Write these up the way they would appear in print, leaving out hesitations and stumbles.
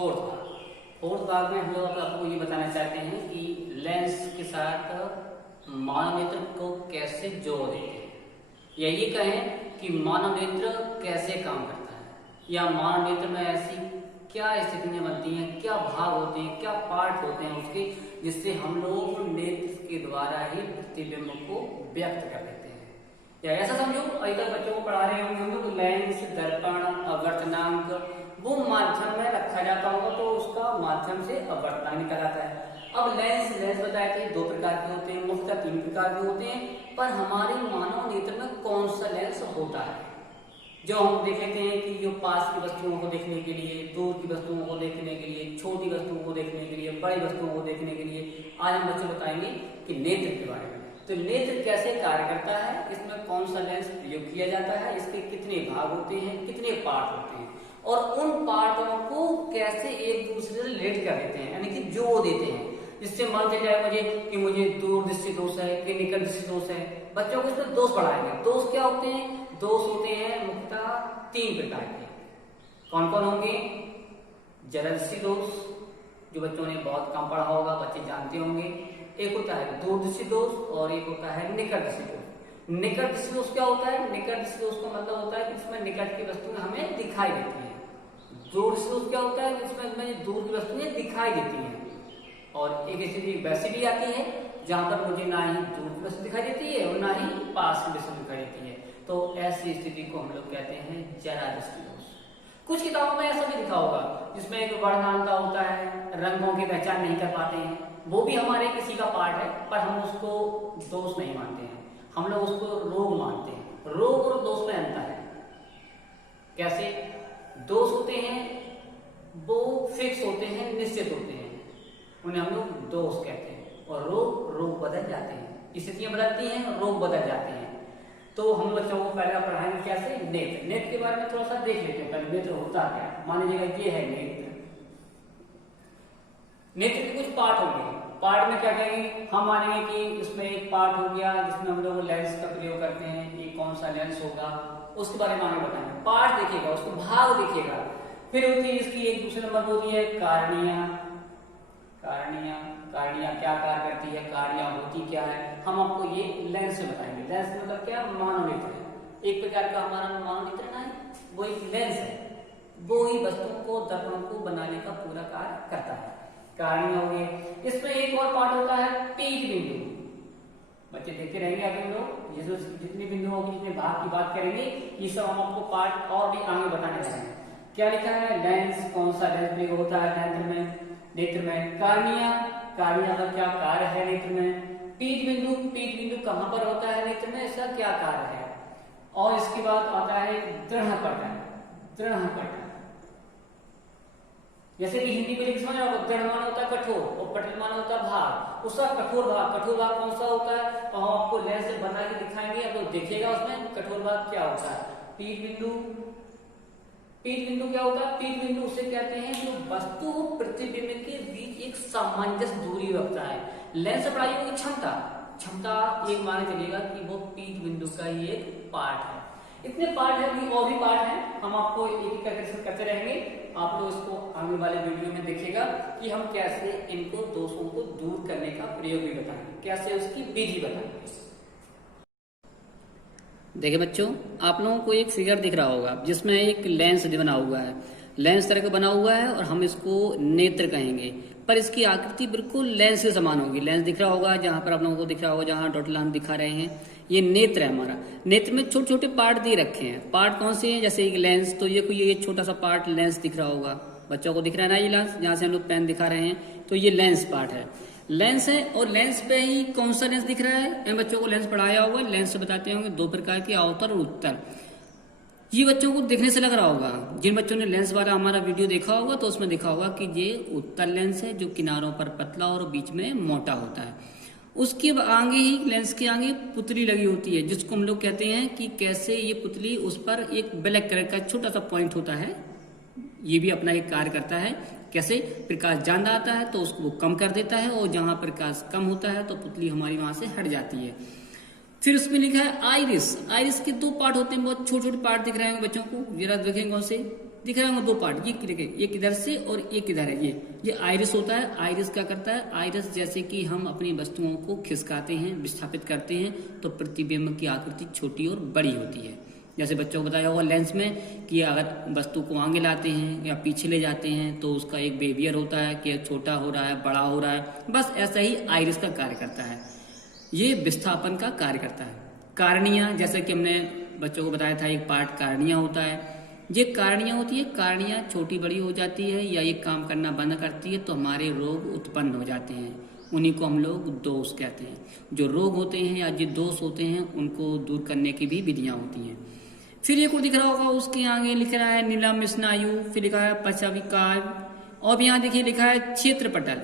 Fourth भाग। Fourth भाग में हम लोग आपको ये बताना चाहते हैं कि लेंस के साथ मानवनेत्र को कैसे जोड़ देते हैं, या ये कहें कि मानवनेत्र कैसे काम करता है, या मानवनेत्र में ऐसी क्या स्थितियां बनती हैं, क्या भाग होते हैं, क्या पार्ट होते हैं उसके, जिससे हम लोग नेत्र के द्वारा ही प्रतिबिंब को व्यक्त कर देते हैं। या ऐसा समझो, अभी तक बच्चों को पढ़ा रहे होंगे हम लोग, लेंस, दर्पण, अवर्तनांक वो माध्यम में रखा जाता होगा तो उसका माध्यम से अवर्तनांक निकल आता है। अब लेंस बताए थे दो प्रकार के होते हैं, मुख्यतः तीन प्रकार के होते हैं, पर हमारे मानव नेत्र में कौन सा लेंस होता है जो हम देख लेते हैं कि जो पास की वस्तुओं को देखने के लिए, दूर की वस्तुओं को देखने के लिए, छोटी वस्तुओं को देखने के लिए, बड़ी वस्तुओं को देखने के लिए। आज हम बच्चों बताएंगे कि नेत्र के बारे में। तो नेत्र कैसे कार्य करता है, इसमें कौन सा लेंस प्रयोग किया जाता है, इसके कितने भाग होते हैं, कितने पार्ट होते हैं, और उन पार्टों को कैसे एक दूसरे से रिलेट कर देते हैं, यानी कि जोड़ देते हैं, जिससे मान चल जाए मुझे कि मुझे दूर दृष्टि दोष है कि निकट दृष्टि दोष है। बच्चों को इसमें दोष पढ़ाएंगे। दोष क्या होते हैं? दोष होते हैं मुख्यतः तीन प्रकार के। कौन कौन होंगे? जरा दृष्टि दोष, जो बच्चों ने बहुत कम पढ़ा होगा, बच्चे जानते होंगे। एक होता है दूर दृष्टि दोष और एक होता है निकट दृष्टि दोष। निकट दृष्टि दोष क्या होता है? निकट दृष्टि दोष का मतलब होता है कि इसमें निकट की वस्तुएं हमें दिखाई देती हैं। दूर दृष्टि दोष क्या होता है कि इसमें हमें दूर की वस्तुएं दिखाई देती हैं। और एक स्थिति वैसी भी आती है जहां पर मुझे ना ही दूर की वस्तु दिखाई देती है और ना ही पास की वस्तु दिखाई देती है। तो ऐसी स्थिति को हम लोग कहते हैं जरा दृष्टि दोष। कुछ किताबों में ऐसा भी लिखा होगा जिसमें एक वर्णनांता होता है, रंगों की पहचान नहीं कर पाते हैं, वो भी हमारे किसी का पार्ट है, पर हम उसको दोष नहीं मानते हैं, हम लोग उसको रोग मानते हैं। रोग और दोष में अंतर है। कैसे? दोष होते हैं वो फिक्स होते हैं, निश्चित होते हैं, उन्हें हम लोग दोष कहते हैं। और रोग बदल जाते हैं, स्थितियां बदलती हैं, रोग बदल जाते हैं। तो हम बच्चों को पहले पढ़ाएंगे कैसे? नेत्र के बारे में थोड़ा सा देख लेते हैं पहले। नेत्र होता क्या? मान लीजिएगा ये है नेत्र। नेत्र के कुछ पार्ट होंगे। पार्ट में क्या कहेंगे? हम मानेंगे कि इसमें एक पार्ट हो गया जिसमें हम लोग लेंस का प्रयोग करते हैं। ये कौन सा लेंस होगा उसके बारे में आगे बताएंगे। पार्ट देखिएगा, उसको भाग देखिएगा। फिर होती है इसकी एक दूसरे नंबर पर होती है कारणियां। कारणियां क्या कार्य करती है, कारणियां होती क्या है, हम आपको ये लेंस से बताएंगे। लेंस मतलब क्या? मानव नेत्र है। एक प्रकार का हमारा मानव नेत्र ना है, वो एक लेंस है, वो ही वस्तुओं को, दर्पण को बनाने का पूरा कार्य करता है। कारणियां हो गई। इसमें एक और पार्ट होता है पीज बिंदु। बच्चे देखते रहेंगे आगे हम लोग जितने बिंदु होगी, जितने भाग की बात करेंगे, ये सब हम आपको पार्ट और भी आगे बताने जा रहे हैं। क्या लिखा है? लेंस, कौन सा लेंस प्रयोग होता है नेत्र में। कारणियां का क्या कार्य है नेत्र में। पीज बिंदु कहां पर होता है नेत्र में, इसका क्या कार्य है। और इसके बाद आता है दृढ़पट। जैसे कि हिंदी में लिख समझ रहा हो, दृढ़ माना होता है कठोर और पटल माना होता है भाग। उसका कठोर भाग कौन सा होता है, तो हम आपको लेंस से बना के दिखाएंगे, आप लोग देखिएगा उसमें कठोर भाग क्या होता है। पीज बिंदु क्या होता है? पीज बिंदु उसे कहते हैं जो वस्तु और प्रतिबिंब के बीच एक सामंजस्य दूरी रखता है। लेंस से पढ़ाई होगी क्षमता एक माने चलिएगा कि वो पीज बिंदु का ही एक पार्ट है। इतने पार्ट है कि और भी पार्ट है, हम आपको एक एक करते रहेंगे। आप लोग इसको आने वाले वीडियो में देखिएगा कि हम कैसे इनको दोषों को दूर करने का प्रयोग भी बताएंगे, कैसे उसकी विधि बताएंगे। देखिए बच्चों, आप लोगों को एक फिगर दिख रहा होगा जिसमें एक लेंस बना हुआ है। लेंस तरह का बना हुआ है और हम इसको नेत्र कहेंगे, पर इसकी आकृति बिल्कुल लेंस के समान होगी। लेंस दिख रहा होगा जहां पर आप लोगों को दिख रहा होगा, जहां डॉट लाइन दिखा रहे हैं, ये नेत्र है हमारा। नेत्र में छोटे छोटे पार्ट दे रखे हैं। पार्ट कौन से हैं? जैसे एक लेंस, तो ये छोटा सा पार्ट लेंस दिख रहा होगा, बच्चों को दिख रहा है ना ये लेंस, जहां से हम लोग पेन दिखा रहे हैं, तो ये लेंस पार्ट है। लेंस है और लेंस पे ही कौन सा लेंस दिख रहा है? इन बच्चों को लेंस पढ़ाया होगा, लेंस से बताते होंगे दो प्रकार के, अवतर और उत्तर। ये बच्चों को देखने से लग रहा होगा, जिन बच्चों ने लेंस वाला हमारा वीडियो देखा होगा तो उसमें देखा होगा कि ये उत्तर लेंस है जो किनारों पर पतला और बीच में मोटा होता है। उसके आगे ही लेंस के आगे पुतली लगी होती है, जिसको हम लोग कहते हैं कि कैसे ये पुतली, उस पर एक ब्लैक कलर का छोटा सा पॉइंट होता है, ये भी अपना एक कार्य करता है। कैसे? प्रकाश ज्यादा आता है तो उसको वो कम कर देता है, और जहां प्रकाश कम होता है तो पुतली हमारी वहां से हट जाती है। फिर उसमें लिखा है आइरिस। आइरिस के दो पार्ट होते हैं, बहुत छोटे छोटे पार्ट दिख रहे हैं बच्चों को, जरा देखेंगे कौन से। दिख रहा है दो पार्ट, ये देखिए एक इधर से और एक इधर है, ये आइरिस होता है। आइरिस क्या करता है, आइरिस जैसे कि हम अपनी वस्तुओं को खिसकाते हैं, विस्थापित करते हैं तो प्रतिबिंब की आकृति छोटी और बड़ी होती है। जैसे बच्चों को बताया होगा लेंस में कि अगर वस्तु को आगे लाते हैं या पीछे ले जाते हैं तो उसका एक बिहेवियर होता है कि छोटा हो रहा है, बड़ा हो रहा है, बस ऐसा ही आइरिस का कार्य करता है। ये विस्थापन का कार्य करता है। कार्निया, जैसे कि हमने बच्चों को बताया था एक पार्ट कार्निया होता है। ये कार्निया होती है, कार्निया छोटी बड़ी हो जाती है या ये काम करना बंद करती है तो हमारे रोग उत्पन्न हो जाते हैं, उन्हीं को हम लोग दोष कहते हैं। जो रोग होते हैं या जो दोष होते हैं उनको दूर करने की भी विधियां होती हैं। फिर एक और दिख रहा होगा, उसके आगे लिख रहा है नीलम स्नायु, फिर लिखा है पश्चविकार, और यहाँ देखिए लिखा है क्षेत्र पटल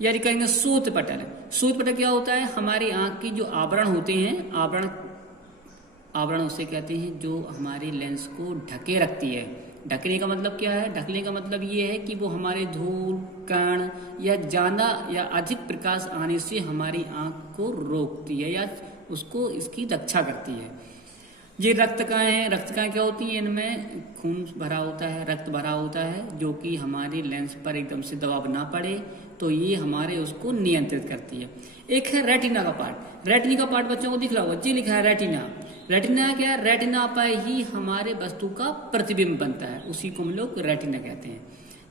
या कहेंगे सूत पटल। सूत पटल क्या होता है, हमारी आंख की जो आवरण होते हैं, आवरण उसे कहते हैं जो हमारे लेंस को ढके रखती है। ढकने का मतलब क्या है, ढकने का मतलब ये है कि वो हमारे धूल कण या ज्यादा या अधिक प्रकाश आने से हमारी आंख को रोकती है या उसको इसकी रक्षा करती है। ये रक्तकाएं हैं, रक्तकाएं क्या होती हैं, इनमें खून भरा होता है, रक्त भरा होता है जो कि हमारे लेंस पर एकदम से दबाव ना पड़े तो ये हमारे उसको नियंत्रित करती है। एक है रेटिना का पार्ट। रेटिना का पार्ट बच्चों को दिख रहा होगा, जी लिखा है रेटिना। रेटिना क्या है, रेटिना पर ही हमारे वस्तु का प्रतिबिंब बनता है, उसी को हम लोग रेटिना कहते हैं।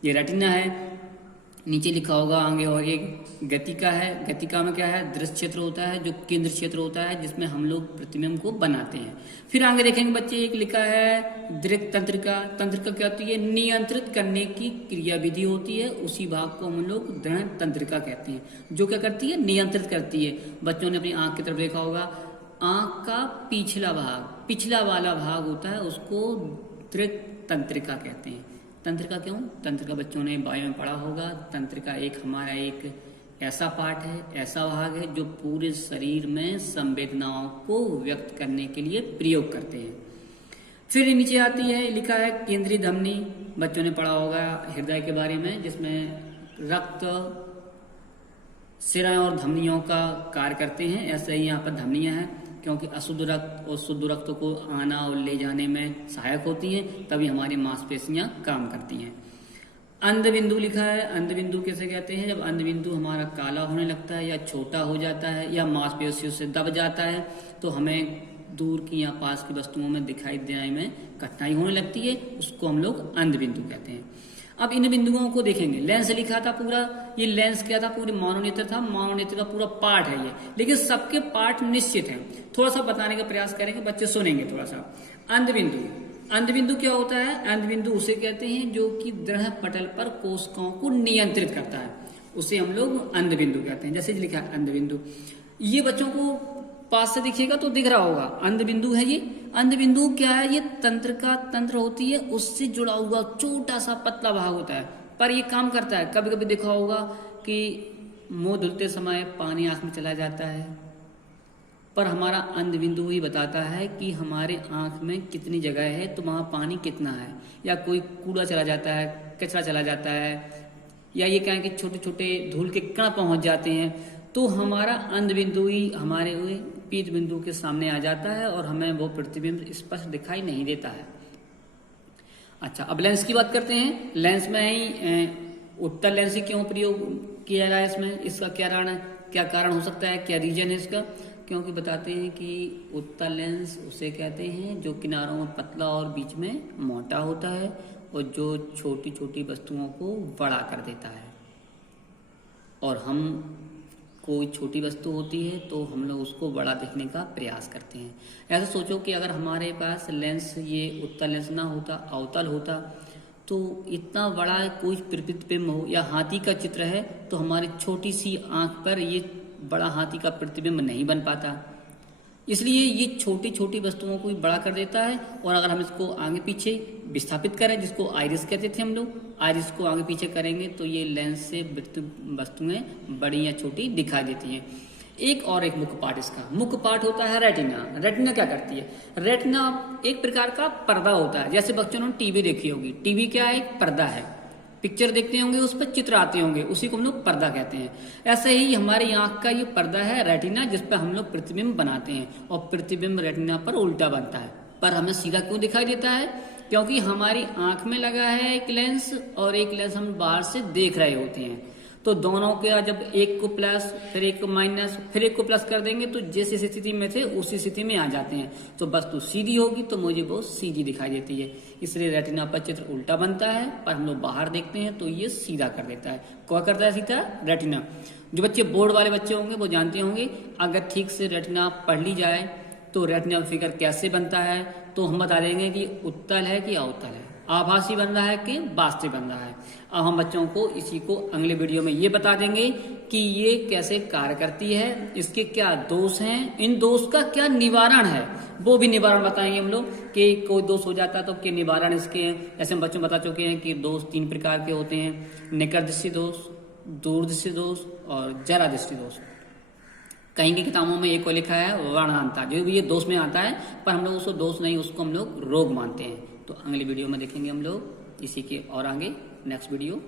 ये रेटिना है। नीचे लिखा होगा आगे और एक गतिका है। गतिका में क्या है, दृश्य क्षेत्र होता है जो केंद्र क्षेत्र होता है जिसमें हम लोग प्रतिबिंब को बनाते हैं। फिर आगे देखेंगे बच्चे, एक लिखा है दृक् तंत्रिका। तंत्रिका क्या होती है, नियंत्रित करने की क्रिया विधि होती है, उसी भाग को हम लोग दृढ़ तंत्रिका कहते हैं, जो क्या करती है, नियंत्रित करती है। बच्चों ने अपनी आंख की तरफ देखा होगा, आंख का पिछला वाला भाग होता है उसको दृक् तंत्रिका कहते हैं। तंत्रिका क्यों, तंत्रिका बच्चों ने बायो में पढ़ा होगा। तंत्रिका एक हमारा एक ऐसा पार्ट है, ऐसा भाग है जो पूरे शरीर में संवेदनाओं को व्यक्त करने के लिए प्रयोग करते हैं। फिर नीचे आती है, लिखा है केंद्रीय धमनी। बच्चों ने पढ़ा होगा हृदय के बारे में, जिसमें रक्त सिरा और धमनियों का कार्य करते हैं। ऐसे ही यहाँ पर धमनियां हैं, क्योंकि अशुद्ध रक्त और शुद्ध रक्त को आना और ले जाने में सहायक होती हैं, तभी हमारी मांसपेशियां काम करती हैं। अंधबिंदु लिखा है। अंधबिंदु कैसे कहते हैं, जब अंधबिंदु हमारा काला होने लगता है या छोटा हो जाता है या मांसपेशियों से दब जाता है तो हमें दूर की या पास की वस्तुओं में दिखाई देने में कठिनाई होने लगती है, उसको हम लोग अंधबिंदु कहते हैं। अब इन बिंदुओं को देखेंगे। लेंस लिखा था पूरा, ये लेंस क्या था, पूरे मानवनेत्र था, मानवनेत्र का पूरा पार्ट है ये, लेकिन सबके पार्ट निश्चित हैं। थोड़ा सा बताने का प्रयास करेंगे, बच्चे सुनेंगे थोड़ा सा। अंधबिंदु, अंधबिंदु क्या होता है, अंधबिंदु उसे कहते हैं जो कि दृढ़ पटल पर कोशिकाओं को नियंत्रित करता है, उसे हम लोग अंधबिंदु कहते हैं। जैसे लिखा है अंधबिंदु, ये बच्चों को पास से दिखेगा तो दिख रहा होगा, अंधबिंदु है ये। अंधबिंदु क्या है, ये तंत्र होती है, उससे जुड़ा हुआ छोटा सा पतला भाग होता है, पर ये काम करता है। कभी कभी देखा होगा कि मुंह धुलते समय पानी आंख में चला जाता है, पर हमारा अंधबिंदु ही बताता है कि हमारे आंख में कितनी जगह है तो वहां पानी कितना है, या कोई कूड़ा चला जाता है, कचरा चला जाता है, या ये कहें कि छोटे छोटे धूल के कण पहुंच जाते हैं, तो हमारा अंधबिंदु ही हमारे पीत बिंदु के सामने आ जाता है और हमें वो प्रतिबिंब स्पष्ट दिखाई नहीं देता है। अच्छा, अब लेंस की बात करते हैं। लेंस में ही उत्तल लेंस ही क्यों प्रयोग किया जाए इसमें, इसका क्या कारण हो सकता है, क्या रीजन है इसका? क्योंकि बताते हैं कि उत्तल लेंस उसे कहते हैं जो किनारों में पतला और बीच में मोटा होता है और जो छोटी छोटी वस्तुओं को बड़ा कर देता है। और हम कोई छोटी वस्तु होती है तो हम लोग उसको बड़ा देखने का प्रयास करते हैं। ऐसा सोचो कि अगर हमारे पास लेंस ये उत्तल लेंस ना होता, अवतल होता, तो इतना बड़ा कोई प्रतिबिंब हो या हाथी का चित्र है तो हमारी छोटी सी आंख पर ये बड़ा हाथी का प्रतिबिंब नहीं बन पाता। इसलिए ये छोटी छोटी वस्तुओं को बड़ा कर देता है। और अगर हम इसको आगे पीछे विस्थापित करें, जिसको आइरिस कहते थे हम लोग, आइरिस को आगे पीछे करेंगे तो ये लेंस से वस्तुएं बड़ी या छोटी दिखाई देती हैं। एक मुख्य पार्ट, इसका मुख्य पार्ट होता है रेटिना। रेटिना क्या करती है, रेटिना एक प्रकार का पर्दा होता है। जैसे बच्चों ने टीवी देखी होगी, टीवी क्या है, एक पर्दा है, पिक्चर देखते होंगे, उस पर चित्र आते होंगे, उसी को हम लोग पर्दा कहते हैं। ऐसे ही हमारी आंख का ये पर्दा है रेटिना, जिस पर हम लोग प्रतिबिंब बनाते हैं और प्रतिबिंब रेटिना पर उल्टा बनता है। पर हमें सीधा क्यों दिखाई देता है, क्योंकि हमारी आंख में लगा है एक लेंस और एक लेंस हम बाहर से देख रहे होते हैं। तो दोनों के जब एक को प्लस फिर एक को माइनस फिर एक को प्लस कर देंगे तो जिस स्थिति में थे उसी स्थिति में आ जाते हैं। तो वस्तु सीधी होगी तो मुझे वो सीधी दिखाई देती है, इसलिए रेटिना पर चित्र उल्टा बनता है, पर हम लोग बाहर देखते हैं तो ये सीधा कर देता है। कौन करता है सीधा? रेटिना। जो बच्चे बोर्ड वाले बच्चे होंगे वो जानते होंगे, अगर ठीक से रेटिना पढ़ ली जाए तो रेटिना फिगर कैसे बनता है, तो हम बता देंगे कि उत्तल है कि अवतल है, आभासी बन रहा है कि वास्तविक बन रहा है। अब हम बच्चों को इसी को अगले वीडियो में ये बता देंगे कि ये कैसे कार्य करती है, इसके क्या दोष हैं, इन दोष का क्या निवारण है, वो भी निवारण बताएंगे हम लोग कि कोई दोष हो जाता है तो क्या निवारण इसके हैं। ऐसे हम बच्चों बता चुके हैं कि दोष 3 प्रकार के होते हैं, निकट दृष्टि दोष, दूरदृष्टि दोष और जरा दृष्टि दोष। कहीं की किताबों में एक को लिखा है वर्णांता, जो भी ये दोष में आता है, पर हम लोग उसको दोष नहीं, उसको हम लोग रोग मानते हैं। तो अगली वीडियो में देखेंगे हम लोग इसी के और आगे नेक्स्ट वीडियो।